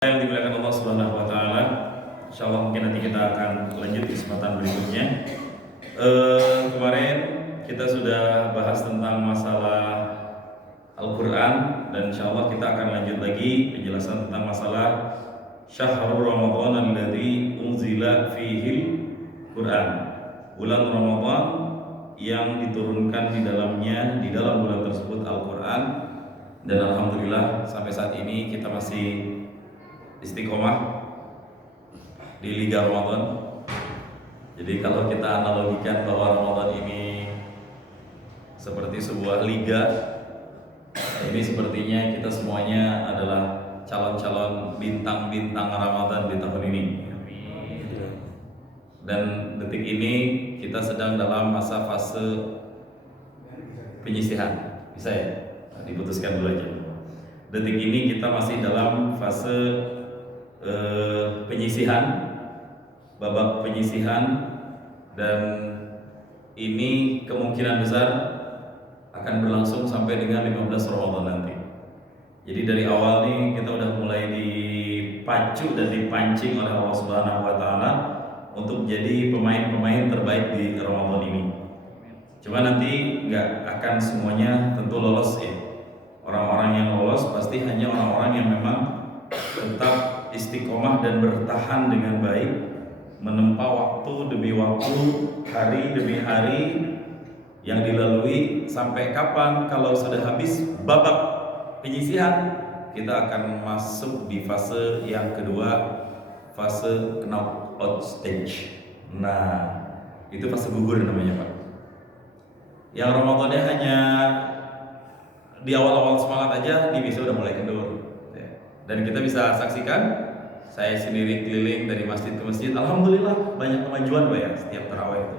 Yang dimuliakan Allah Subhanahu wa taala. Insyaallah mungkin nanti kita akan lanjut di kesempatan berikutnya. Kemarin kita sudah bahas tentang masalah Al-Qur'an dan insyaallah kita akan lanjut lagi penjelasan tentang masalah Syahrul Ramadan alladzi unzila fihil Qur'an. Bulan Ramadan yang diturunkan di dalamnya, di dalam bulan tersebut Al-Qur'an. Dan alhamdulillah sampai saat ini kita masih istiqomah di Liga Ramadan. Jadi kalau kita analogikan bahwa Ramadan ini seperti sebuah liga, ini sepertinya kita semuanya adalah calon-calon bintang-bintang Ramadan di tahun ini. Dan detik ini kita sedang dalam masa fase penyisihan. Bisa ya? Diputuskan dulu aja. Detik ini kita masih dalam fase penyisihan, babak penyisihan, dan ini kemungkinan besar akan berlangsung sampai dengan 15 Ramadan nanti. Jadi dari awal nih kita udah mulai dipacu dan dipancing oleh Allah Subhanahu wa taala untuk jadi pemain-pemain terbaik di Ramadan ini. Cuma nanti nggak akan semuanya tentu lolos ya. Orang-orang yang lolos pasti hanya orang-orang yang memang tetap istiqomah dan bertahan dengan baik, menempa waktu demi waktu, hari demi hari yang dilalui. Sampai kapan? Kalau sudah habis babak penyisihan, kita akan masuk di fase yang kedua, fase knockout stage. Nah, itu fase gugur namanya Pak. Yang Ramadannya hanya di awal-awal semangat aja, di bisa udah mulai kendur. Dan kita bisa saksikan, saya sendiri keliling dari masjid ke masjid, alhamdulillah banyak kemajuan Pak ya setiap tarawih itu.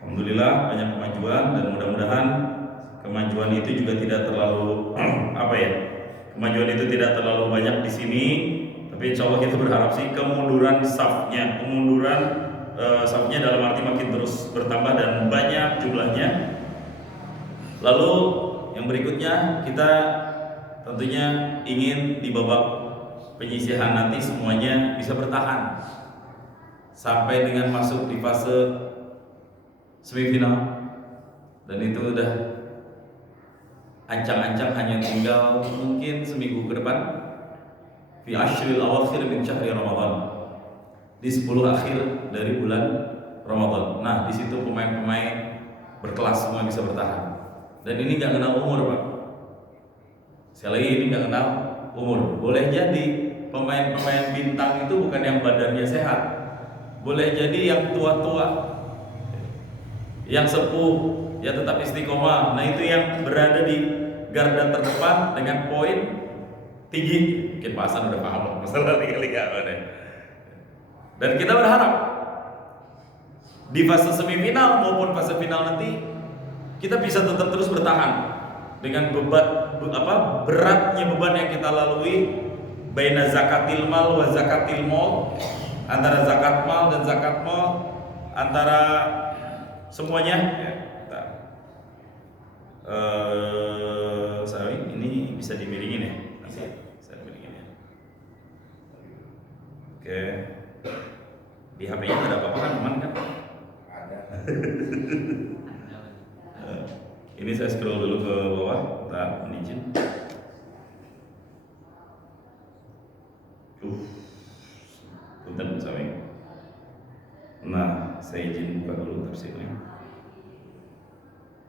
Alhamdulillah banyak kemajuan, dan mudah-mudahan kemajuan itu juga tidak terlalu kemajuan itu tidak terlalu banyak di sini. Tapi insya Allah kita berharap sih kemunduran safnya dalam arti makin terus bertambah dan banyak jumlahnya. Lalu yang berikutnya kita tentunya ingin di babak penyisihan nanti semuanya bisa bertahan sampai dengan masuk di fase semifinal, dan itu udah ancang-ancang hanya tinggal mungkin seminggu ke depan, fi ashril awakhir min syahri Ramadan, di 10 akhir dari bulan Ramadan. Nah, di situ pemain-pemain berkelas semua bisa bertahan. Dan ini nggak kenal umur Pak. Sekali lagi ini nggak kenal umur. Boleh jadi pemain-pemain bintang itu bukan yang badannya sehat, boleh jadi yang tua-tua, yang sepuh, ya tetap istiqomah. Nah itu yang berada di garda terdepan dengan poin tinggi. Mungkin Pak Hasan udah paham masalah liga-liga mana. Dan kita berharap di fase semifinal maupun fase final nanti kita bisa tetap terus bertahan dengan beratnya beban yang kita lalui baina zakatil mal wa zakatil mal, antara zakat mal dan zakat mal, antara semuanya ya. Sorry, ini bisa dimiringin ya? Bisa dimiringin ya. Oke. Di HP-nya ada apa-apa kan, aman kan? Ada. Ini saya scroll dulu ke bawah, tak izin. Punten sampai. Nah, saya izin buka dulu tafsirnya.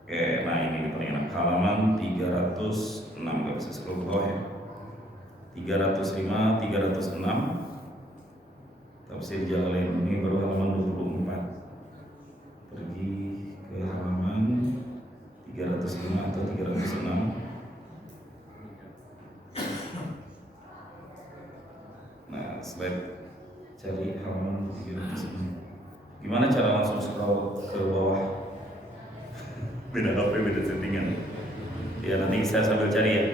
Oke, nah ini paling enak, halaman 306, nggak bisa scroll ke bawah ya. 305, 306. Tafsir Jalalain ini baru halaman 24. Pergi ke halaman 305 atau 306. Nah, slide cari halaman 306. Gimana cara langsung scroll ke bawah? Beda HP, beda settingan. Ya nanti saya sambil cari ya.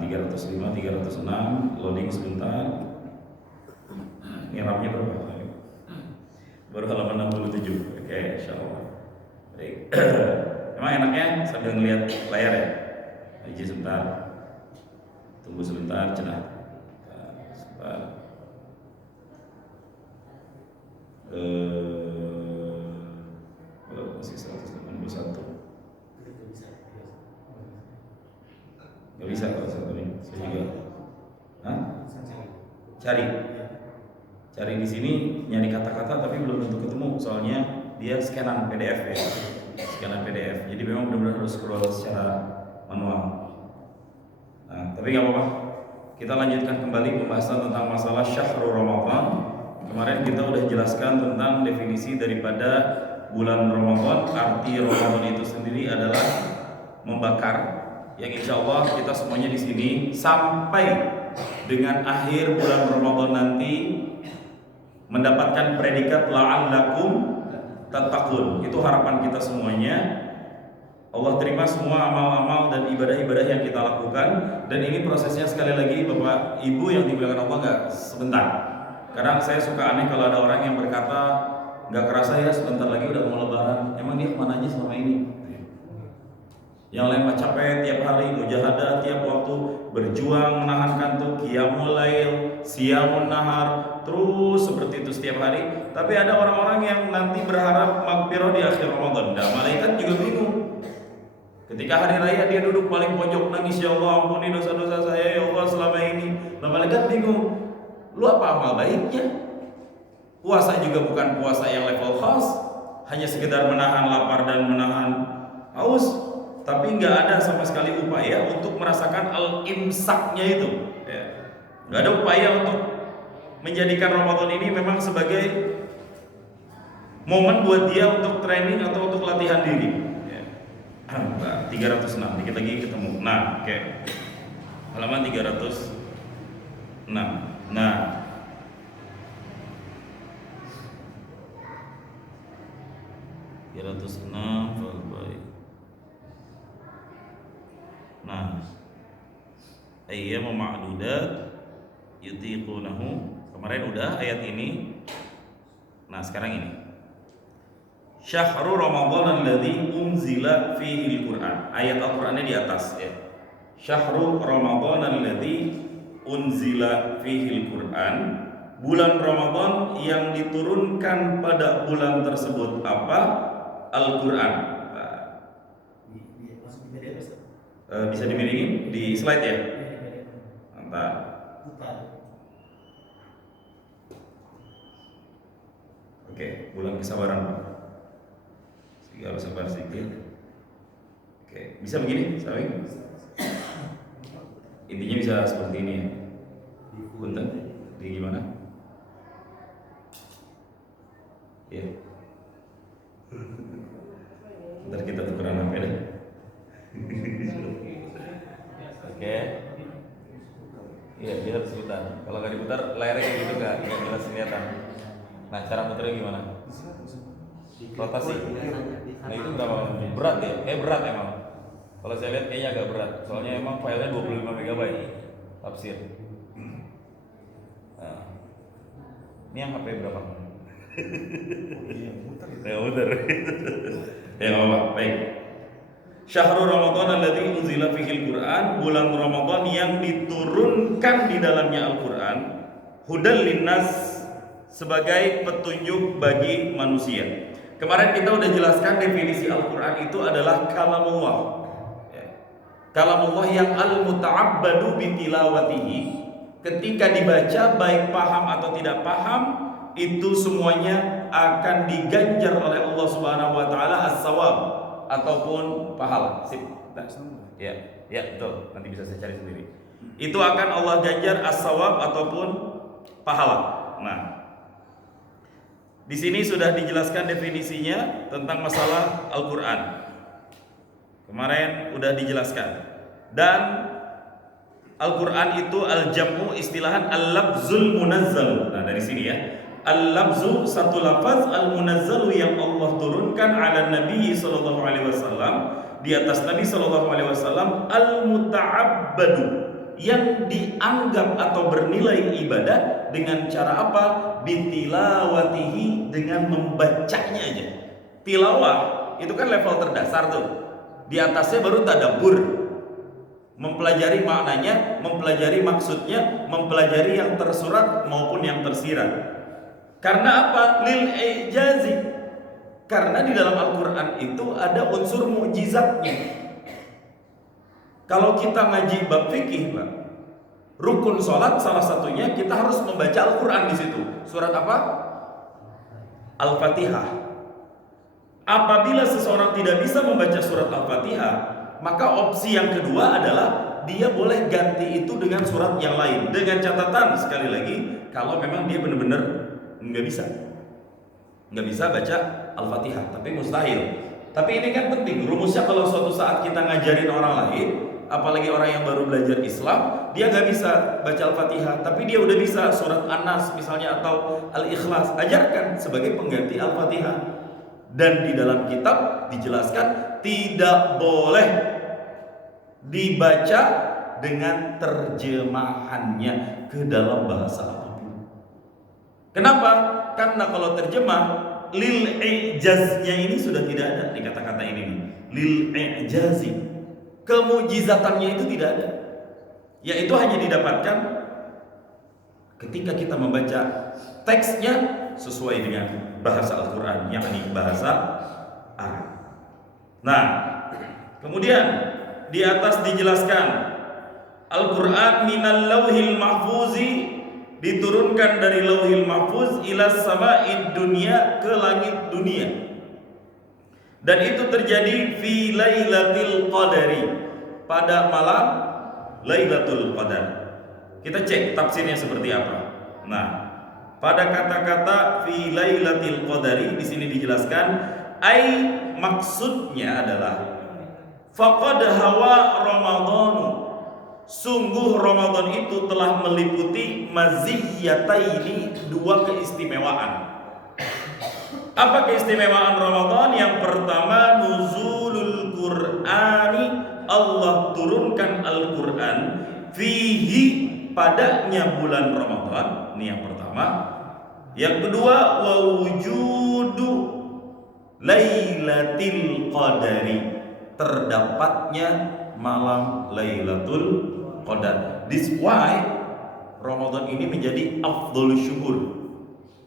305, 306, loading sebentar. Ini RAM-nya berapa? Baru halaman 67. Oke, insyaallah. Baik. Emang enaknya sambil ngelihat layar ya? Izin sebentar. Tunggu sebentar, cenah. Sebentar. Masih 181. Gak bisa kalau satu ini. Saya juga. Hah? Cari di sini nyari kata-kata tapi belum tentu ketemu, soalnya dia scanan PDF ya. Scanan PDF. Jadi memang benar-benar harus scroll secara manual. Nah, tapi nggak apa-apa. Kita lanjutkan kembali pembahasan tentang masalah syahrul Ramadan. Kemarin kita udah jelaskan tentang definisi daripada bulan Ramadan. Arti Ramadan itu sendiri adalah membakar. Yang insya Allah kita semuanya di sini sampai dengan akhir bulan Ramadan nanti mendapatkan predikat la'allakum tattaqun. Itu harapan kita semuanya. Allah terima semua amal-amal dan ibadah-ibadah yang kita lakukan. Dan ini prosesnya sekali lagi Bapak Ibu yang dimuliakan Allah nggak sebentar. Kadang saya suka aneh kalau ada orang yang berkata nggak kerasa ya sebentar lagi udah mau lebaran. Emang dia kemana aja selama ini? Yang lain mah capek tiap hari, mujahadah tiap waktu, berjuang menahan kantuk, qiyamul lail, siyamun nahar, terus seperti itu setiap hari. Tapi ada orang-orang yang nanti berharap maghfirah di akhir Ramadan. Dan malaikat juga bingung. Ketika hari raya dia duduk paling pojok nangis, ya Allah ampuni dosa-dosa saya ya Allah selama ini. Dan malaikat bingung. Lu apa amal baiknya? Puasa juga bukan puasa yang level khas, hanya sekedar menahan lapar dan menahan haus. Tapi nggak ada sama sekali upaya untuk merasakan al-imsaknya itu. Ya. Nggak ada upaya untuk menjadikan Ramadan ini memang sebagai momen buat dia untuk training atau untuk latihan diri. Ya. 306, dikit lagi ketemu. Nah, oke. Halaman 306. Nah, ayyamu ma'dudat yutiqunahu. Kemarin udah ayat ini. Nah, sekarang ini. Syahrul Ramadan alladzi unzila fihi al-Qur'an. Ayat Al-Qur'annya di atas ya. Syahrul Ramadan alladzi unzila fihi al-Qur'an. Bulan Ramadan yang diturunkan pada bulan tersebut apa? Al-Qur'an. Bisa dimiringin di slide ya. Oke, bulan kesabaran Pak. Sehingga harus sabar sedikit. Oke, bisa begini, Sawi? Intinya bisa seperti ini ya. Punten, di gimana? Ya. Ntar kita tukeran HP deh. Oke. Iya, dia harus putar. Kalau nggak diputar, layarnya kayak gitu nggak jelas kelihatan. Nah, cara muternya gimana? Rotasi. Nah, itu berapa? Berat ya? Berat emang. Kalau saya lihat kayaknya agak berat. Soalnya emang filenya 25 MB tafsir. Nah, ini yang HP berapa? Muter. Ya, apa? Baik. Syahrul Ramadan alladzi unzila fihi al-Qur'an, bulan Ramadan yang diturunkan di dalamnya Al-Qur'an, hudal linnas, sebagai petunjuk bagi manusia. Kemarin kita udah jelaskan definisi Al-Qur'an itu adalah kalamullah. Ya. Kalamullah yang al-muta'abbadu bitilawatihi. Ketika dibaca baik paham atau tidak paham, itu semuanya akan diganjar oleh Allah Subhanahu wa taala as-shawab ataupun pahala. Sip. Ya, betul. Nanti bisa saya cari sendiri. Itu akan Allah ganjar as-shawab ataupun pahala. Nah, di sini sudah dijelaskan definisinya tentang masalah Al-Qur'an. Kemarin udah dijelaskan. Dan Al-Qur'an itu al-jam'u istilahan al-lafzul munazzal. Nah, dari sini ya. Al-lafzu satu lafaz, al-munazzalu yang Allah turunkan ala Nabi sallallahu alaihi wasallam, di atas Nabi sallallahu alaihi wasallam, al-muta'abbadu, yang dianggap atau bernilai ibadah dengan cara apa? Bitilawatihi, dengan membacanya aja. Tilawah itu kan level terdasar tuh. Di atasnya baru tadabbur, mempelajari maknanya, mempelajari maksudnya, mempelajari yang tersurat maupun yang tersirat. Karena apa? Lil ijazi. Karena di dalam Al-Quran itu ada unsur mukjizatnya. Kalau kita ngaji bab fikih, Pak, rukun sholat salah satunya kita harus membaca Al-Quran di situ. Surat apa? Al-Fatihah. Apabila seseorang tidak bisa membaca surat Al-Fatihah, maka opsi yang kedua adalah dia boleh ganti itu dengan surat yang lain. Dengan catatan sekali lagi, kalau memang dia benar-benar nggak bisa baca Al-Fatihah, tapi mustahil. Tapi ini kan penting rumusnya. Kalau suatu saat kita ngajarin orang lain, apalagi orang yang baru belajar Islam, dia nggak bisa baca Al-Fatihah, tapi dia udah bisa surat An-Nas misalnya atau Al-Ikhlas, ajarkan sebagai pengganti Al-Fatihah. Dan di dalam kitab dijelaskan tidak boleh dibaca dengan terjemahannya ke dalam bahasa apapun. Kenapa? Karena kalau terjemah, lil ijaznya ini sudah tidak ada di kata-kata ini. Lil ijazi, kemujizatannya itu tidak ada. Yaitu hanya didapatkan ketika kita membaca teksnya sesuai dengan bahasa Al-Quran, yakni bahasa Arab. Nah, kemudian di atas dijelaskan Al-Quran minal lauhil mahfuzi, diturunkan dari lauhil mahfuz ila sama'id dunia, ke langit dunia. Dan itu terjadi fi lailatul qadari, pada malam Lailatul Qadar. Kita cek tafsirnya seperti apa. Nah, pada kata-kata fi lailatul qadari di sini dijelaskan, ai maksudnya adalah faqad hawa ramadhanu, sungguh Ramadan itu telah meliputi maziyataini, dua keistimewaan. Apa keistimewaan Ramadan? Yang pertama, nuzulul Qur'ani, Allah turunkan Al-Quran, fihi, padanya bulan Ramadan. Ini yang pertama. Yang kedua, wa wujudu lailatul qadari, terdapatnya malam Lailatul Qadar. This why Ramadan ini menjadi afdhal syuhur,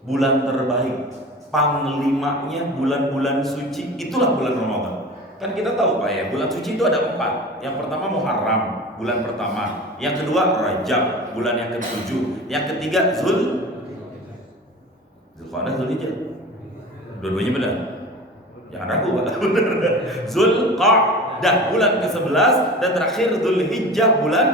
bulan terbaik, panglimanya bulan-bulan suci, itulah bulan Ramadan. Kan kita tahu Pak ya, bulan suci itu ada 4. Yang pertama Muharram, bulan pertama. Yang kedua Rajab, bulan yang ke-7. Yang ketiga Zulqa'dah, Zulhijjah. Dua-duanya benar. Jangan ragu Pak. Zulqa'dah bulan ke-11, dan terakhir Zulhijjah bulan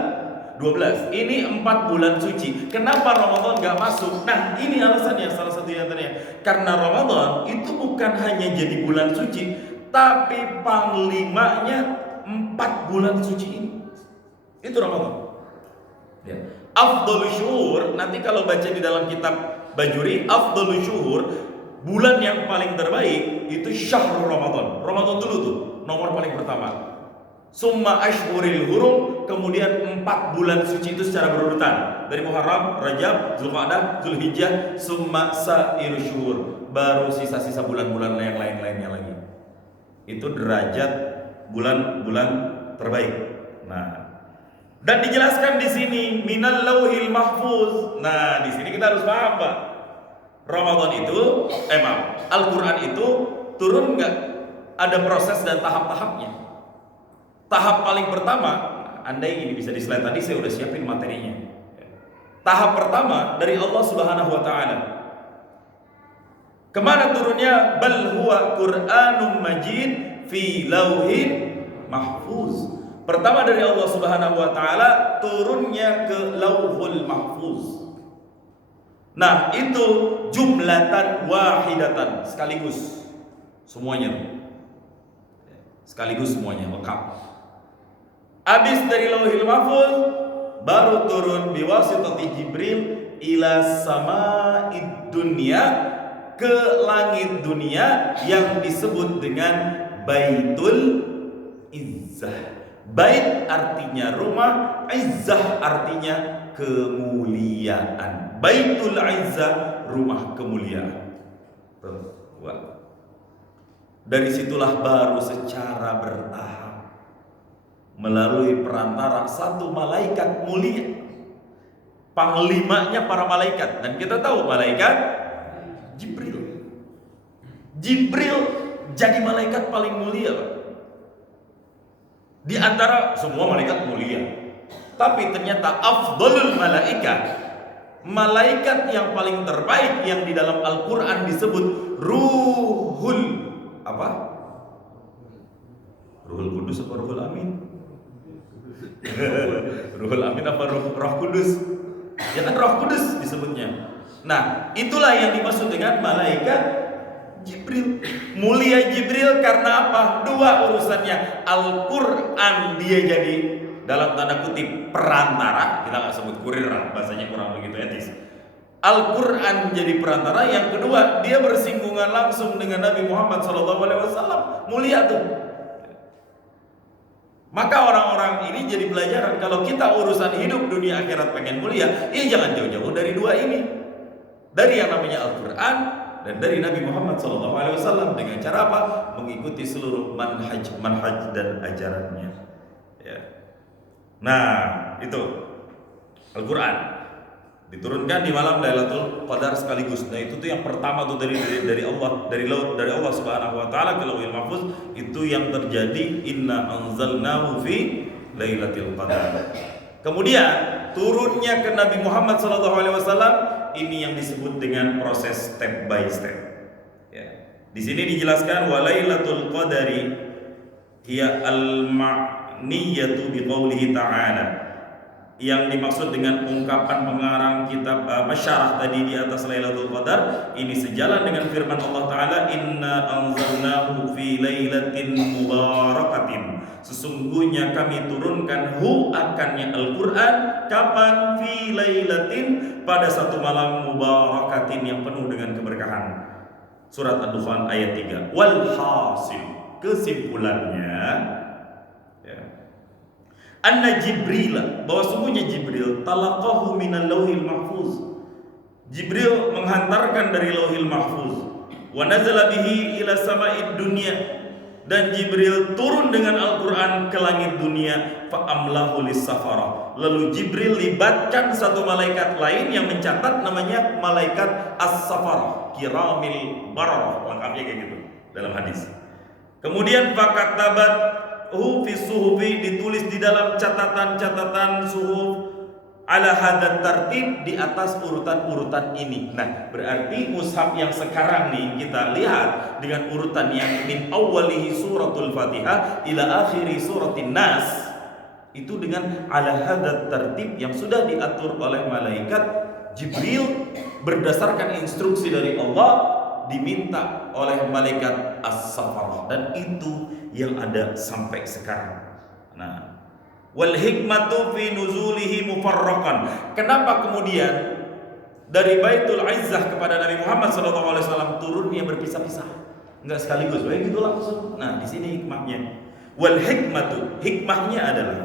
12. Ini 4 bulan suci. Kenapa Ramadan gak masuk? Nah, ini alasannya, salah satu yang antaranya. Karena Ramadan itu bukan hanya jadi bulan suci, tapi panglimanya 4 bulan suci ini. Itu Ramadan. Ya. Afdhalul syuhur, nanti kalau baca di dalam kitab Bajuri, afdhalul syuhur, bulan yang paling terbaik itu syahrul Ramadan. Ramadan dulu tuh, nomor paling pertama. Summa ashhuril hurum, kemudian 4 bulan suci itu secara berurutan. Dari Muharram, Rajab, Zulqa'dah, Zulhijjah, summa sairul syuhur, baru sisa-sisa bulan-bulan yang lain-lainnya lagi. Itu derajat bulan-bulan terbaik. Nah, dan dijelaskan di sini minal lauhil mahfuz. Nah, di sini kita harus paham Pak. Ramadan itu, Al-Quran itu turun nggak? Ada proses dan tahap-tahapnya. Tahap paling pertama, andai ini bisa di slide tadi, saya udah siapin materinya. Tahap pertama dari Allah Subhanahu wa Ta'ala. Kemana turunnya? Bal huwa Qur'anum Majid fi lauhin mahfuz. Pertama dari Allah Subhanahu wa Ta'ala, turunnya ke Lauhul Mahfuz. Nah, itu jumlatan wahidatan, sekaligus semuanya. Sekaligus semuanya lengkap. Habis dari Lauhul Mahfuz, baru turun biwasitati Jibril ila sama'id dunya, ke langit dunia yang disebut dengan Baitul Izzah. Bait artinya rumah, Izzah artinya kemuliaan. Baitul Izzah, rumah kemuliaan. Dari situlah baru secara bertahap melalui perantara satu malaikat mulia, panglimanya para malaikat. Dan kita tahu malaikat Jibril. Jibril jadi malaikat paling mulia, Pak. Di antara semua malaikat mulia, tapi ternyata afdalul malaikat, malaikat yang paling terbaik yang di dalam Al-Quran disebut Ruhul apa? Ruhul Kudus apa Ruhul Amin? Ruhul Amin apa Roh Kudus? Ya kan Roh Kudus disebutnya. Nah, itulah yang dimaksud dengan malaikat Jibril. Mulia Jibril karena apa? Dua urusannya. Al-Quran dia jadi dalam tanda kutip perantara. Kita nggak sebut kurir, bahasanya kurang begitu etis. Al-Quran jadi perantara. Yang kedua, dia bersinggungan langsung dengan Nabi Muhammad SAW. Mulia tuh. Maka orang-orang ini jadi pelajaran. Kalau kita urusan hidup dunia akhirat pengen mulia, ya jangan jauh-jauh dari dua ini. Dari yang namanya Al-Quran dan dari Nabi Muhammad SAW. Dengan cara apa? Mengikuti seluruh manhaj dan ajarannya. Ya. Nah, itu Al-Quran diturunkan di malam Lailatul Qadar sekaligus. Nah, itu tuh yang pertama tuh dari Allah, dari Allah Subhanahu wa taala ke Lauhil Mahfuz, itu yang terjadi inna anzalnahu fi Lailatul Qadar. Kemudian turunnya ke Nabi Muhammad SAW, ini yang disebut dengan proses step by step. Ya. Di sini dijelaskan wa Lailatul Qadari hiya al-ma'niyatu biqaulihi ta'ala. Yang dimaksud dengan ungkapan pengarang kitab syarah tadi di atas Lailatul Qadar ini sejalan dengan firman Allah Ta'ala, inna anzalnahu fi lailatin mubarakatin. Sesungguhnya kami turunkan akannya Al-Quran kapan? Fi lailatin, pada satu malam mubarakatin yang penuh dengan keberkahan. Surat Ad-Dukhan ayat 3. Walhasil, kesimpulannya ya, anna Jibril, bahwa sungguhnya Jibril talaqahu minal lauhil mahfuz. Jibril menghantarkan dari lauhil mahfuz. Wa nazala bihi ila sama'id dunya, dan Jibril turun dengan Al-Quran ke langit dunia. Fa amlahu lis-safara, lalu Jibril libatkan satu malaikat lain yang mencatat, namanya malaikat as-safara, kiramil bararah, lengkapnya kayak gitu dalam hadis. Kemudian fakatabat fi suhufi, ditulis di dalam catatan-catatan suhuf, ala hadat tartib, di atas urutan-urutan ini. Nah, berarti mushaf yang sekarang nih kita lihat dengan urutan yang min awwalihi suratul Fatihah ila akhiri suratin Nas, itu dengan ala hadat tartib yang sudah diatur oleh malaikat Jibril berdasarkan instruksi dari Allah, diminta oleh malaikat as-safarah, dan itu yang ada sampai sekarang. Nah, wal hikmatu fi nuzulihi mufarraqan. Kenapa kemudian dari Baitul Izzah kepada Nabi Muhammad SAW turunnya berpisah-pisah, enggak sekaligus, baik gitu langsung. Nah, di sini hikmahnya. Wal hikmatu, hikmahnya adalah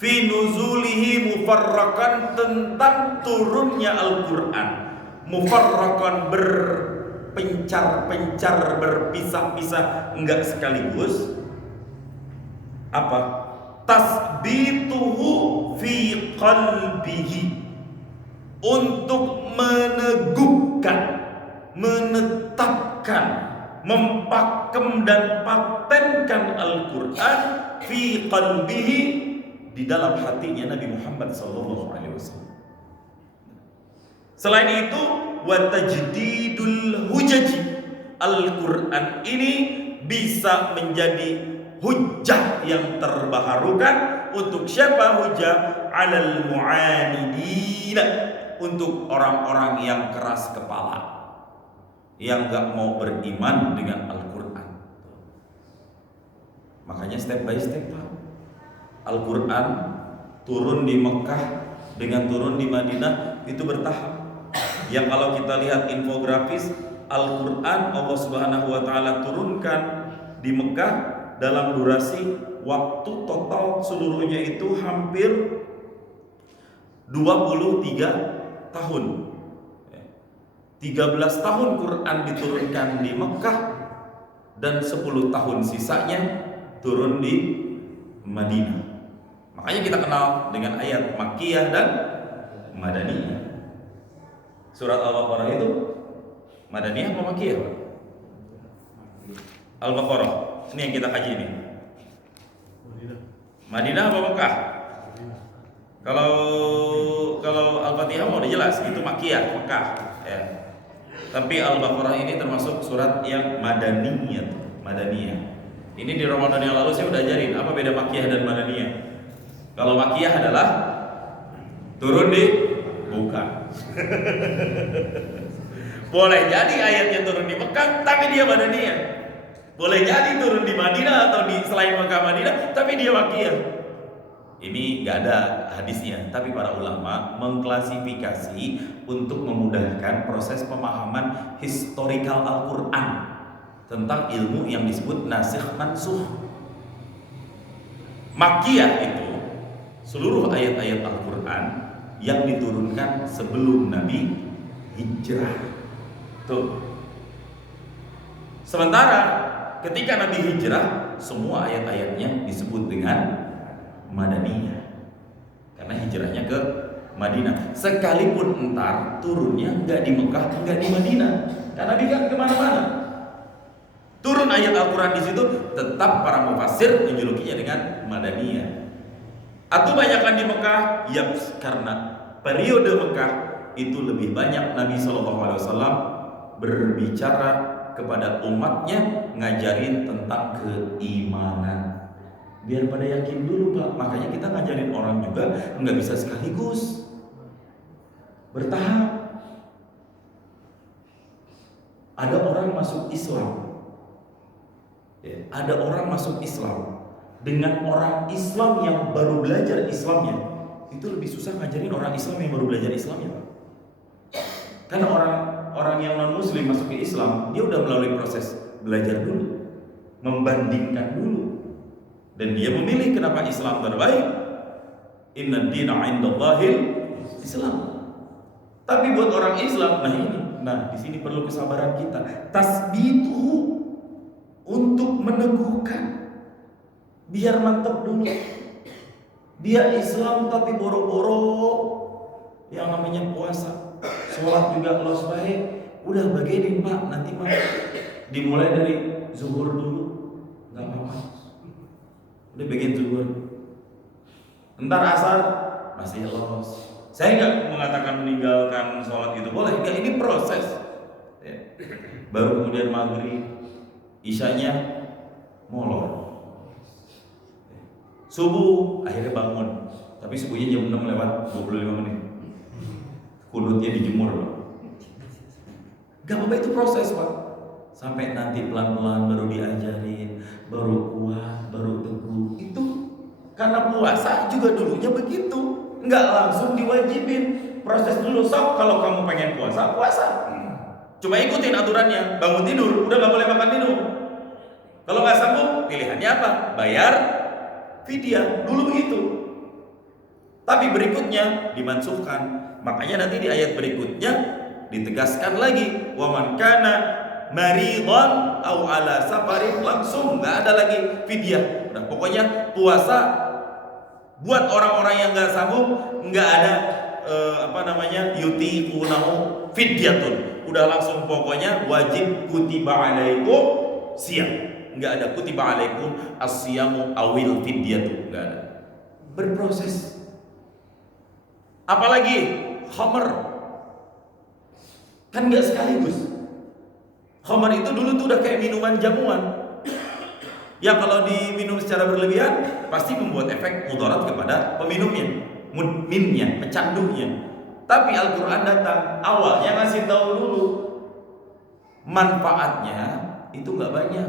fi nuzulihi mufarraqan, tentang turunnya Al-Quran. Mufarraqan, berpencar-pencar, berpisah-pisah, enggak sekaligus. Apa? Tasbituhu fi qalbihi, untuk meneguhkan, menetapkan, mempakem dan patenkan Al-Quran fi qalbihi, di dalam hatinya Nabi Muhammad SAW. Selain itu, wa tajdidul hujaji, Al-Quran ini bisa menjadi hujjah yang terbaharukan untuk siapa? Hujjah alal mu'anidina, untuk orang-orang yang keras kepala, yang gak mau beriman dengan Al-Quran. Makanya step by step, Al-Quran turun di Mekah dengan turun di Madinah itu bertahap. Yang kalau kita lihat infografis, Al-Quran Allah Subhanahu wa taala turunkan di Mekah dalam durasi waktu total seluruhnya itu hampir 23 tahun. 13 tahun Quran diturunkan di Mekah, dan 10 tahun sisanya turun di Madinah. Makanya kita kenal dengan ayat Makkiyah dan Madaniyah. Surat Al-Baqarah itu Madaniyah apa Makkiyah? Al-Baqarah. Ini yang kita kaji ini. Madinah apa Mekah? Kalau Al-Fatihah mau dijelas itu Makkiyah, Mekah ya. Tapi Al-Baqarah ini termasuk surat yang Madaniyah. Ini di Ramadan yang lalu saya udah ajarin apa beda Makkiyah dan Madaniyah. Kalau Makkiyah adalah turun di bukan. Boleh jadi ayatnya turun di Mekah tapi dia Madaniyah. Boleh jadi turun di Madinah atau di selain Mekah Madinah tapi dia Makkiyah. Ini gak ada hadisnya, tapi para ulama mengklasifikasi untuk memudahkan proses pemahaman historikal Al-Quran tentang ilmu yang disebut nasikh mansukh. Makkiyah itu seluruh ayat-ayat Al-Quran yang diturunkan sebelum Nabi hijrah. Tuh. Sementara ketika Nabi hijrah, semua ayat-ayatnya disebut dengan Madaniyah karena hijrahnya ke Madinah. Sekalipun entar turunnya nggak di Mekah, nggak di Madinah, karena Nabi kan kemana-mana. Turun ayat Al-Quran di situ, tetap para mufassir menjulukinya dengan Madaniyah. Atau banyakkan di Mekah, ya karena periode Mekah itu lebih banyak Nabi SAW berbicara kepada umatnya, ngajarin tentang keimanan. Biar pada yakin dulu Pak. Makanya kita ngajarin orang juga nggak bisa sekaligus, bertahap. Ada orang masuk Islam ya, ada orang masuk Islam dengan orang Islam yang baru belajar Islamnya, itu lebih susah ngajarin orang Islam yang baru belajar Islamnya Pak. Karena orang yang non muslim masuk ke Islam, dia udah melalui proses belajar dulu, membandingkan dulu, dan dia memilih kenapa Islam terbaik. Inna dina indallahil Islam. Tapi buat orang Islam, di sini perlu kesabaran kita. Tasbitu untuk meneguhkan, biar mantap dulu. Dia Islam tapi boro-boro yang namanya puasa, sholat juga los baik. Udah bagiin Pak, nanti Pak dimulai dari zuhur dulu, nggak apa-apa. Udah bikin zuhur, entar asar masih los. Saya nggak mengatakan meninggalkan sholat itu boleh, nggak, ini proses ya. Baru kemudian maghrib, isyanya molor, subuh akhirnya bangun, tapi subuhnya jam 6 lewat 25 menit, kudutnya dijemur Pak. Gak apa-apa, itu proses Pak. Sampai nanti pelan-pelan baru diajarin, baru kuat, baru teguh. Itu karena puasa juga dulunya begitu, nggak langsung diwajibin. Proses dulu. Sok, kalau kamu pengen puasa, puasa. Cuma ikutin aturannya. Bangun tidur, udah nggak boleh makan minum. Kalau nggak sanggup, pilihannya apa? Bayar fidyah. Dulu begitu. Tapi berikutnya dimansuhkan. Makanya nanti di ayat berikutnya ditegaskan lagi, wa man kana maridhan au ala safarin, langsung nggak ada lagi fidyah. Udah, pokoknya puasa buat orang-orang yang nggak sanggup, nggak ada yutiqunahu fidyatun. Udah langsung pokoknya wajib kutiba alaikum siyam. Nggak ada kutiba alaikum as-siyamu awil fidyatu, nggak ada. Berproses. Apalagi khamr, kan nggak sekaligus. Khamar itu dulu tuh udah kayak minuman jamuan yang kalau diminum secara berlebihan pasti membuat efek mudarat kepada peminumnya, mudminnya, pecandunya. Tapi Al-Quran datang awalnya ngasih tahu dulu manfaatnya itu nggak banyak,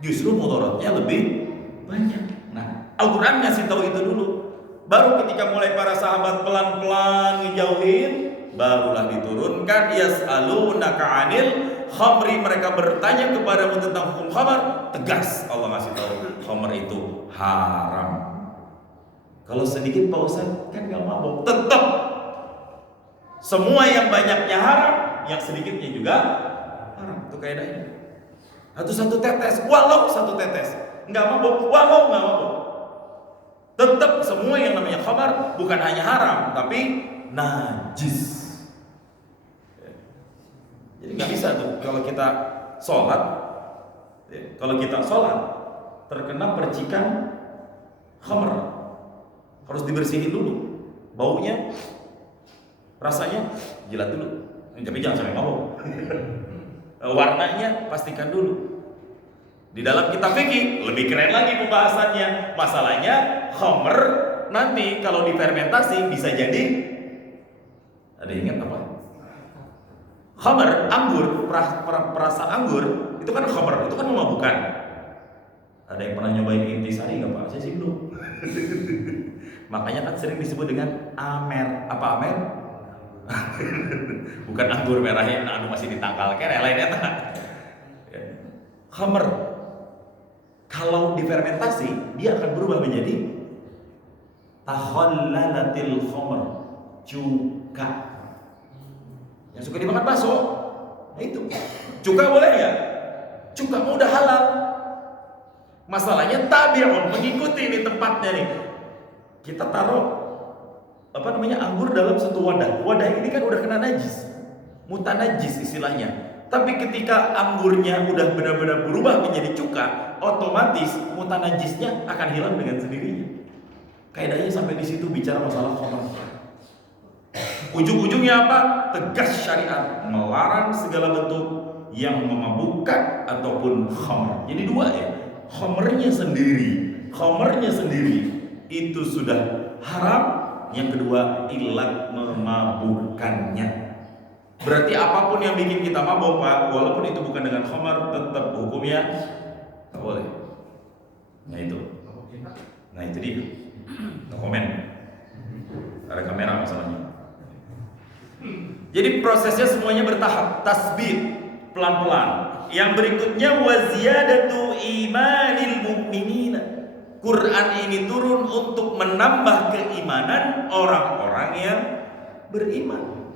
justru mudaratnya lebih banyak. Nah, Al-Quran ngasih tahu itu dulu. Baru ketika mulai para sahabat pelan-pelan ngejauhin, barulah diturunkan yas'alunaka 'anil khamri, mereka bertanya kepadamu tentang hukum khamar. Tegas Allah ngasih tahu khamar itu haram. Kalau sedikit Pak Ustaz kan gak mabok, tetap semua yang banyaknya haram, yang sedikitnya juga haram. Itu kaidahnya. Satu tetes, walau satu tetes, nggak mabok, walau nggak mabok. Tetap semua yang namanya khamar bukan hanya haram, tapi najis. Jadi nggak bisa tuh kalau kita sholat, terkena percikan khamar, harus dibersihin dulu. Baunya, rasanya jilat dulu. Tapi jangan sampai mabuk. Warnanya pastikan dulu. Di dalam kitab fikih lebih keren lagi pembahasannya. Masalahnya khamr nanti kalau difermentasi bisa jadi, ada ingat apa? Khamr, anggur, perasa anggur itu kan khamr, itu kan memabukkan. Ada yang pernah nyobain intisari nggak Pak? Saya sih belum. Makanya kan sering disebut dengan amer. Apa amer? Bukan anggur merahnya, masih ditangkal kan lainnya tak. Khamr kalau difermentasi dia akan berubah menjadi takhallalatil khamr, cuka. Yang suka dimakan bakso, nah itu. Cuka boleh ya? Cuka udah halal. Masalahnya tabi'un, mengikuti ini tempatnya nih. Kita taruh anggur dalam satu wadah. Wadah ini kan udah kena najis, mutanajis istilahnya. Tapi ketika anggurnya udah benar-benar berubah menjadi cuka, otomatis mutanajisnya akan hilang dengan sendirinya. Kaidahnya sampai di situ bicara masalah khamr. Ujung-ujungnya apa? Tegas syariat melarang segala bentuk yang memabukkan ataupun khamr. Jadi dua ya, khamrnya sendiri itu sudah haram. Yang kedua, ilat memabukkannya. Berarti apapun yang bikin kita mabuk Pak, walaupun itu bukan dengan khamar, tetap hukumnya tak boleh. Nah itu dia. No comment. Ada kamera masalahnya. Jadi prosesnya semuanya bertahap, tasbih, pelan-pelan. Yang berikutnya waziyadatu imanil mu'minina. Quran ini turun untuk menambah keimanan orang-orang yang beriman.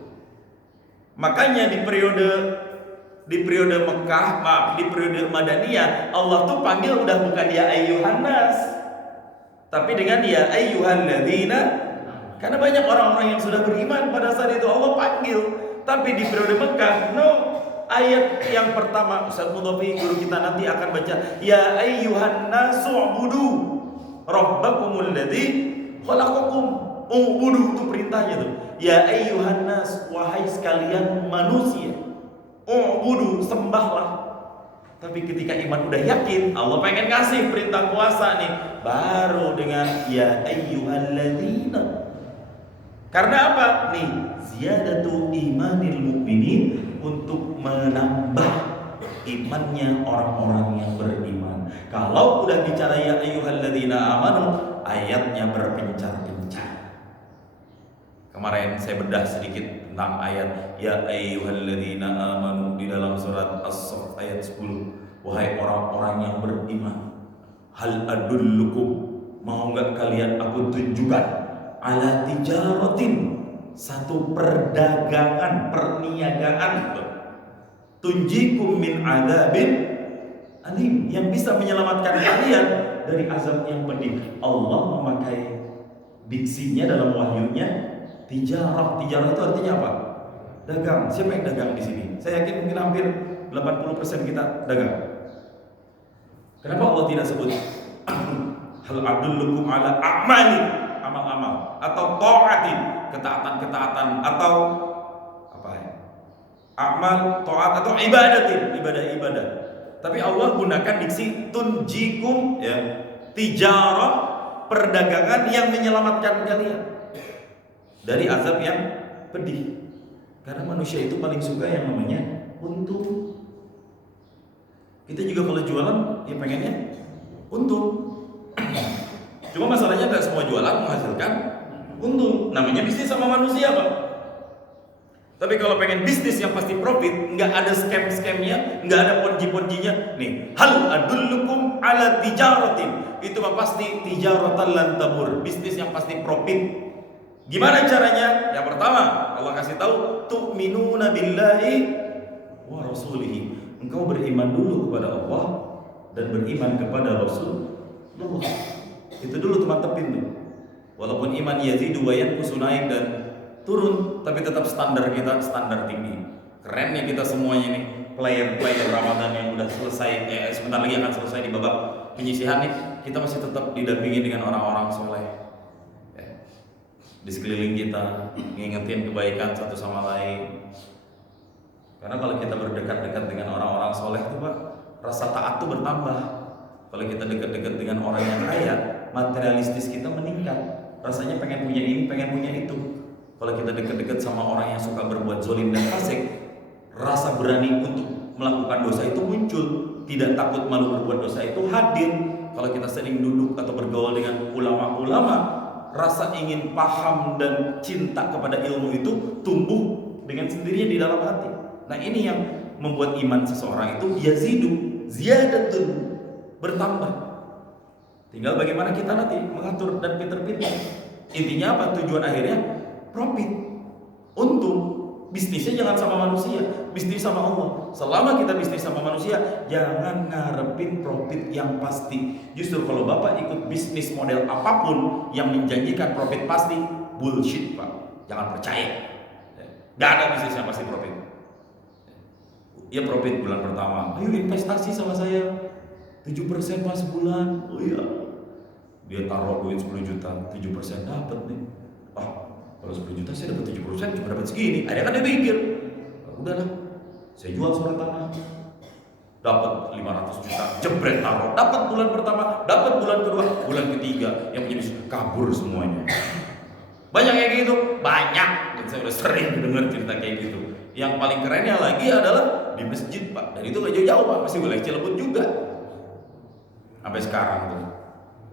Makanya di periode Mekah, di periode Madaniyah, Allah tuh panggil udah bukan ya ayyuhan nas, tapi dengan ya ayyuhan ladzina. Karena banyak orang-orang yang sudah beriman pada saat itu Allah panggil. Tapi di periode Mekah, ayat yang pertama, Ustaz Mudhafi guru kita nanti akan baca, ya ayyuhan nasu ubudu rabbakumul ladzi khalaqakum. Ubudu itu perintahnya tuh. Ya ayyuhan nas, wahai sekalian manusia, ubudu, sembahlah. Tapi ketika iman udah yakin, Allah pengen kasih perintah puasa nih, baru dengan ya ayyuhalladzina. Karena apa? Nih, ziyadatu imanil mu'minin, untuk menambah imannya orang-orang yang beriman. Kalau udah bicara ya ayyuhalladzina amanu, ayatnya berpencar-pencar. Kemarin saya bedah sedikit tentang ayat ya ayyuhalladzina amanu di dalam surat As-Saff ayat 10. Wahai orang-orang yang beriman, hal adullukum, mau enggak kalian aku tunjukkan, ala tijaratin, satu perdagangan, perniagaan, tunjikum min adzabin alim, yang bisa menyelamatkan kalian dari azab yang pedih. Allah memakai diksinya dalam wahyunya tijarah. Tijarah itu artinya apa? Dagang. Siapa yang dagang di sini? Saya yakin mungkin hampir 80% kita dagang. Kenapa Allah tidak sebut hal adullukum ala a'mali, amal-amal, atau ta'atin, ketaatan-ketaatan, atau apa ya? Amal, ta'at, atau ibadatin, ibadah-ibadah. Tapi Allah gunakan diksi tunjikum, ya, tijarah, perdagangan yang menyelamatkan kalian dari azab yang pedih. Karena manusia itu paling suka yang namanya untung. Kita juga kalau jualan ya pengennya untung. Cuma masalahnya tidak semua jualan menghasilkan untung. Namanya bisnis sama manusia Pak. Tapi kalau pengen bisnis yang pasti profit, nggak ada scam-scamnya, nggak ada ponji-ponjinya. Nih, hal adullukum ala tijaratin, itu mah pasti tijaratan lan tabur, bisnis yang pasti profit. Gimana caranya? Yang pertama, Allah kasih tahu, tu'minuna billahi wa rasulihi. Engkau beriman dulu kepada Allah dan beriman kepada Rasulullah. Itu dulu tuh mantepin tuh. Walaupun iman yazidu wa yanqusu, naik dan turun, tapi tetap standar kita standar tinggi. Kerennya kita semuanya nih, player Ramadan yang udah selesai, sebentar lagi akan selesai di babak penyisihan nih, kita masih tetap didampingi dengan orang-orang soleh di sekeliling kita, ngingetin kebaikan satu sama lain. Karena kalau kita berdekat-dekat dengan orang-orang soleh itu Pak, rasa taat tuh bertambah. Kalau kita dekat-dekat dengan orang yang kaya, materialistis kita meningkat, rasanya pengen punya ini, pengen punya itu. Kalau kita dekat-dekat sama orang yang suka berbuat zolim dan fasik, rasa berani untuk melakukan dosa itu muncul, tidak takut malu berbuat dosa itu hadir. Kalau kita sering duduk atau bergaul dengan ulama-ulama, rasa ingin paham dan cinta kepada ilmu itu tumbuh dengan sendirinya di dalam hati. Nah ini yang membuat iman seseorang itu yazidu, ziyadatun, bertambah. Tinggal bagaimana kita nanti mengatur dan pinter-pinter. Intinya apa? Tujuan akhirnya profit, untung. Bisnisnya jangan sama manusia, bisnis sama Allah. Selama kita bisnis sama manusia, jangan ngarepin profit yang pasti. Justru kalau Bapak ikut bisnis model apapun yang menjanjikan profit pasti, bullshit Pak. Jangan percaya. Gak ada bisnis yang pasti profit. Ya profit bulan pertama, ayo investasi sama saya 7% pas bulan. Oh iya, dia taruh duit 10 juta, 7% dapat nih. Kalau 10 juta saya dapat 7%, cuma dapat segini. Ada kan dia pikir, udahlah, saya jual surat tanah, dapat 500 juta, jebret taruh, dapat bulan pertama, dapat bulan kedua, bulan ketiga, yang punya bisnis kabur semuanya. Banyak kayak gitu, banyak. Dan saya udah sering dengar cerita kayak gitu. Yang paling kerennya lagi adalah di masjid Pak, dan itu gak jauh-jauh Pak, masih boleh Cilebut juga. Sampai sekarang tuh,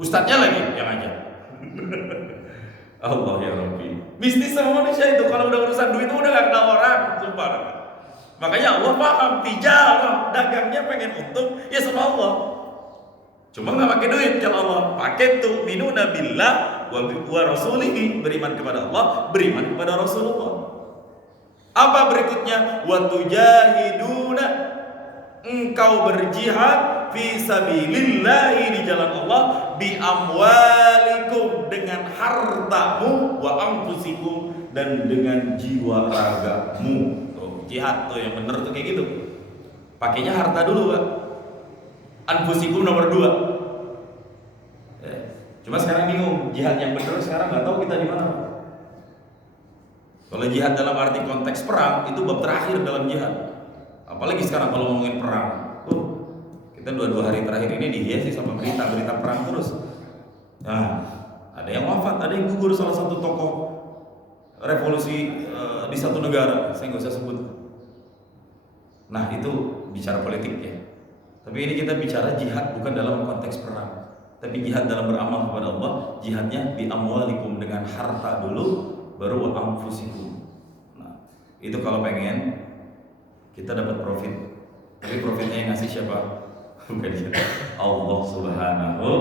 ustadznya lagi yang ngajak. Allah ya Rabbi. Bisnis sama manusia itu kalau udah urusan duit itu udah gak kenal orang, sumpah. Makanya Allah paham, tijarah, dagangnya pengen untung ya sama Allah. Cuma nggak pakai duit kalau Allah, pakai tuh minuna billah wa rasulihi, beriman kepada Allah, beriman kepada Rasulullah. Apa berikutnya? Wa tujahiduna, engkau berjihad fi sabilillahi, di jalan Allah, bi amwalikum, dengan hartamu, wa anfusikum, dan dengan jiwa ragamu. Tuh, jihad tuh yang bener tuh kayak gitu. Pakainya harta dulu Pak. Anfusikum nomor 2. Cuma sekarang bingung, jihad yang bener sekarang nggak tahu kita di mana. Kalau jihad dalam arti konteks perang itu bab terakhir dalam jihad. Apalagi sekarang kalau ngomongin perang, kita dua hari terakhir ini dihiasi sama berita perang terus. Nah, ada yang wafat, ada yang gugur salah satu tokoh revolusi di satu negara, saya nggak usah sebut. Nah itu bicara politik ya. Tapi ini kita bicara jihad bukan dalam konteks perang, tapi jihad dalam beramal kepada Allah. Jihadnya bi amwalikum, dengan harta dulu, baru wa anfusikum. Nah itu kalau pengen kita dapat profit. Tapi profitnya yang ngasih siapa? Bukan kita, Allah Subhanahu wa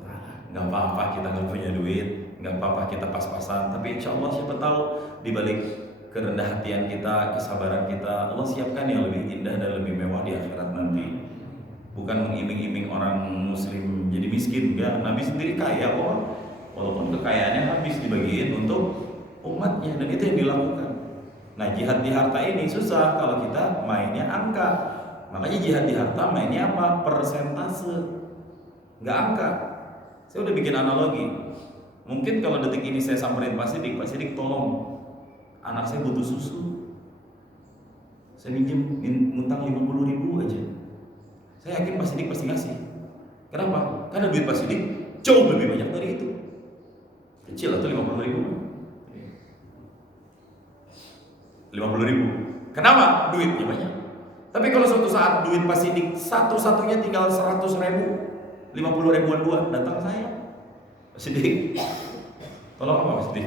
Ta'ala. Gak apa-apa kita gak punya duit, gak apa-apa kita pas-pasan, tapi insya Allah siapa tahu dibalik kerendah hatian kita, kesabaran kita, Allah siapkan yang lebih indah dan lebih mewah di akhirat nanti. Bukan mengiming-iming orang muslim jadi miskin, enggak. Nabi sendiri kaya kok, walaupun kekayaannya habis dibagiin untuk umatnya, dan itu yang dilakukan. Nah jihad di harta ini susah kalau kita mainnya angka. Makanya jihad di harta mainnya apa? Persentase, nggak angka. Saya udah bikin analogi. Mungkin kalau detik ini saya samperin Pak Sidik tolong, anak saya butuh susu, saya minjem ngutang 50.000 aja. Saya yakin Pak Sidik pasti ngasih. Kenapa? Karena duit Pak Sidik jauh lebih banyak dari itu. Kecil atau 50.000. Kenapa? Duitnya banyak. Tapi kalau suatu saat duit Pak Sidik satu-satunya tinggal 100.000, 50 ribuan dua, datang saya, Pak Sidik, tolong apa Pak Sidik?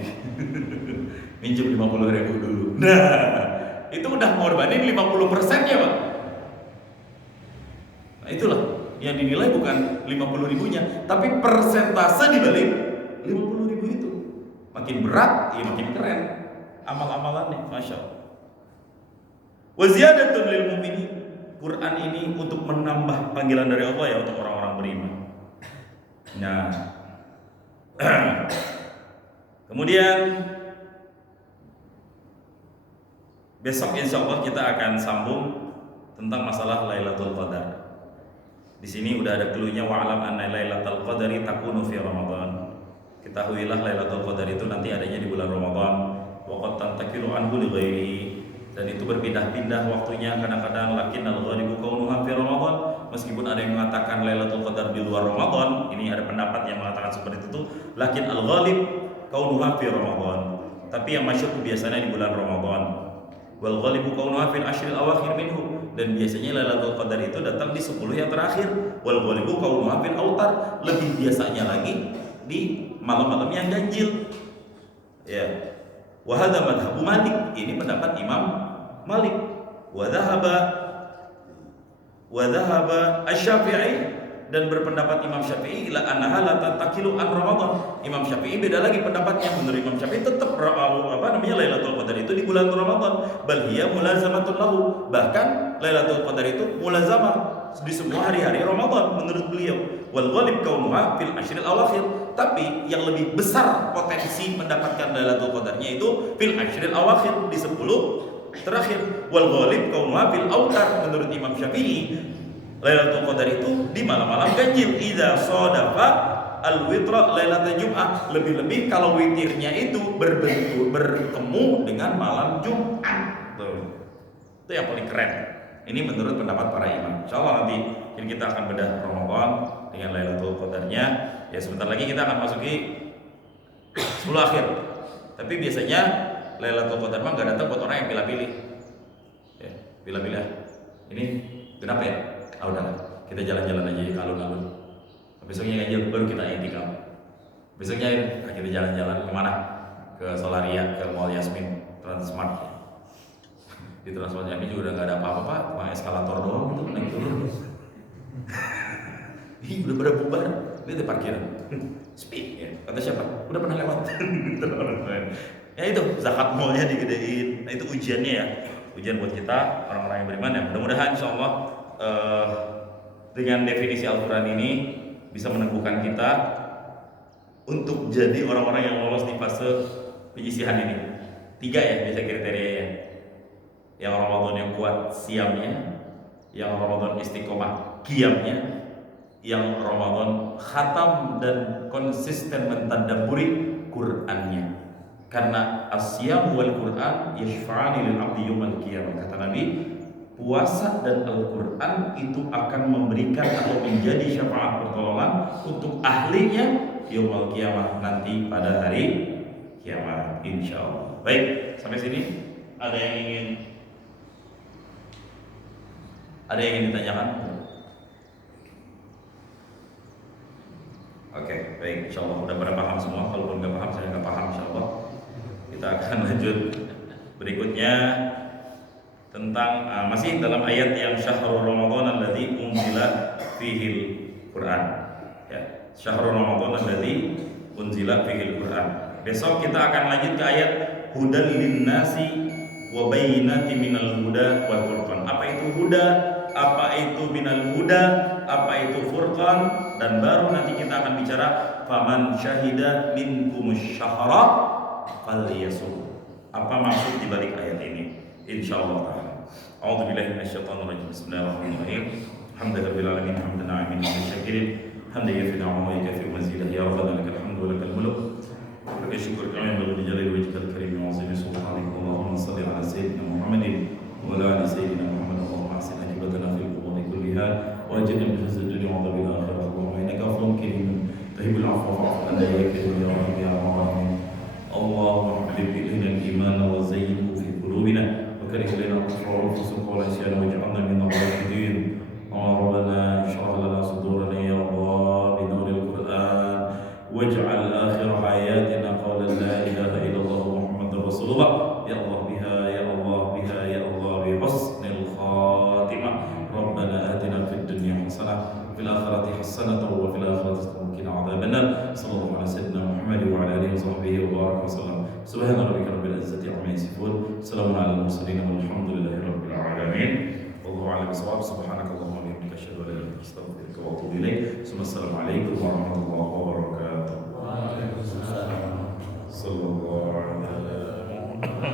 Minjem 50.000 dulu. Nah, itu udah ngorbanin 50% ya Pak. Nah itulah yang dinilai bukan 50.000-nya, tapi persentase dibalik 50.000 itu. Makin berat, ya makin keren amal-amalannya, masya Allah. Wa ziyadatun lil mu'minin. Quran ini untuk menambah panggilan dari Allah ya untuk orang-orang beriman. Nah, Kemudian besok insya Allah kita akan sambung tentang masalah Lailatul Qadar. Di sini udah ada clue-nya, wa'lam anna Lailatul Qadari takunu fi Ramadan. Ketahuilah Lailatul Qadar itu nanti adanya di bulan Ramadan. Wa qad tantakilu anhu li ghairihi, dan itu berpindah-pindah waktunya, kadang-kadang lakinnal ghalibu kaunuha fi Ramadan, meskipun ada yang mengatakan Lailatul Qadar di luar Ramadan. Ini ada pendapat yang mengatakan seperti itu, lakin al-ghalib kaunuha fi Ramadan, tapi yang masyhur biasanya di bulan Ramadan. Wal ghalibu kaunuha fil ashril awakhir minhu, dan biasanya Lailatul Qadar itu datang di 10 yang terakhir. Wal ghalibu kaunuha fil autar, lebih biasanya lagi di malam-malam yang ganjil. Ya. Wa hadza madhhabu Malik, ini pendapat Imam Malik. Wa dhahaba Asy-Syafi'i, dan berpendapat Imam Syafi'i ila annaha la tantakilu an Ramadan. Imam Syafi'i beda lagi pendapatnya. Menurut Imam Syafi'i tetap Lailatul Qadar itu di bulan Ramadan. Bal hiya mulazamatun lahu, bahkan Lailatul Qadar itu mulazamah di semua hari-hari Ramadan menurut beliau. Wal ghalib kaunuha fil ashril awakhir, tapi yang lebih besar potensi mendapatkan Lailatul Qadarnya itu fil ashril awakhir, di 10 terakhir. Wal ghalib kaunuha fil autar, menurut Imam Syafi'i Lailatul Qadar itu di malam-malam ganjil. Idza shadafa al-witra lailatul Jum'ah, lebih-lebih kalau witirnya itu bertemu dengan malam Jumat. Tuh. Itu yang paling keren. Ini menurut pendapat para imam. Insyaallah nanti kita akan bedah Ramadan dengan Lailatul Qadarnya. Ya sebentar lagi kita akan masuki 10 akhir. Tapi biasanya Lailatul Qadar mah enggak datang buat orang yang pilih-pilih. Ya, pilih-pilih. Ini kenapa ya? Ah udah, kita jalan-jalan aja ke alun-alun. Besoknya ganjil baru kita i'tikaf. Besoknya kita jalan-jalan kemana? Ke Solaria, ke Mall Yasmin, Transmart. Di Transmart ini juga udah nggak ada apa-apa, Pak. Cuma eskalator doang gitu, naik turun. Ih, udah pada bubar. Lihat parkiran. Speed ya. Kata siapa? Udah pernah lewat. Ya itu, zakat mallnya digedein. Nah itu ujiannya ya. Ujian buat kita orang-orang yang beriman ya. Mudah-mudahan insyaallah dengan definisi Al-Quran ini bisa meneguhkan kita untuk jadi orang-orang yang lolos di fase penyisihan ini. 3 ya biasa kriterianya. Yang Ramadan yang kuat siamnya, yang Ramadan istiqomah qiyamnya, yang Ramadan khatam dan konsisten mentadabburi Qur'annya. Karena as-siyam wal Qur'an yashfa'ani lil 'abdi yaumil qiyamah. Kata Nabi, puasa dan Al-Quran itu akan memberikan atau menjadi syafaat pertolongan untuk ahlinya yaumul qiyamah, nanti pada hari kiamat insyaallah. Baik, sampai sini ada yang ingin ditanyakan? Oke, baik, insyaallah udah pada paham semua. Kalaupun nggak paham, saya nggak paham, insyaallah kita akan lanjut berikutnya tentang masih dalam ayat yang syahrul Ramadan alladzi unzila fihil Quran. Ya, syahrul Ramadan alladzi unzila fihil Quran. Besok kita akan lanjut ke ayat hudal linnasi wa bayyinatin minal huda wal furqan. Apa itu huda? Apa itu minal huda? Apa itu furqan? Dan baru nanti kita akan bicara faman syahida minkumus syahra falyasum. Apa maksud di balik ayat ini? Insyaallah taala. A'udzu billahi minasyaitonir rajim. Bismillahirrahmanirrahim. Alhamdulillahirabbil alamin, hamdan 'alamin wa syakirin. Hamdan yafi ni'amahu wa yakfi mazidah. Ya rabbana lakal hamdu wa lakal mulk. Wa syukur kami bagi jalali wajhikal karim wa 'azimi sultanik. Allahumma shalli 'ala sayyidina Muhammadin wa 'ala ali sayyidina Muhammad. Allahumma ahsin aqibatana fil umuri kulliha wa ajirna min khizyid dunya wa 'adzabil akhirah. Allahumma innaka 'afuwwun karimun tuhibbul 'afwa fa'fu 'anna ya karim ya rabbi ya rahman. Allahumma habib ilaina al-iman wa zayyinhu fi qulubina وكره إلينا الكفر والفسوق والعصيان واجعلنا من الراشدين. ربنا اشرح لنا صدورنا يا الله بنور القرآن واجعل آخر حياتنا قولا لا إله إلا الله محمد رسول الله. يا الله بها يا الله بها يا الله بحسن الخاتمة. ربنا آتنا في الدنيا حسنة وفي الآخرة حسنة وفي الآخرة وقنا عذاب النار. صلى الله على سيدنا محمد وعلى آله وصحبه وبارك وسلم. سبحان ربك رب العزة عما يصفون. سلام على المرسلين والحمد لله رب العالمين. والله أعلم بالصواب. سبحانك اللهم وبحمدك أشهد أن لا إله إلا أنت أستغفرك وأتوب إليك. ثم السلام عليكم ورحمة الله وبركاته. Waalaikumsalam. Sallallahu alaihi wasallam.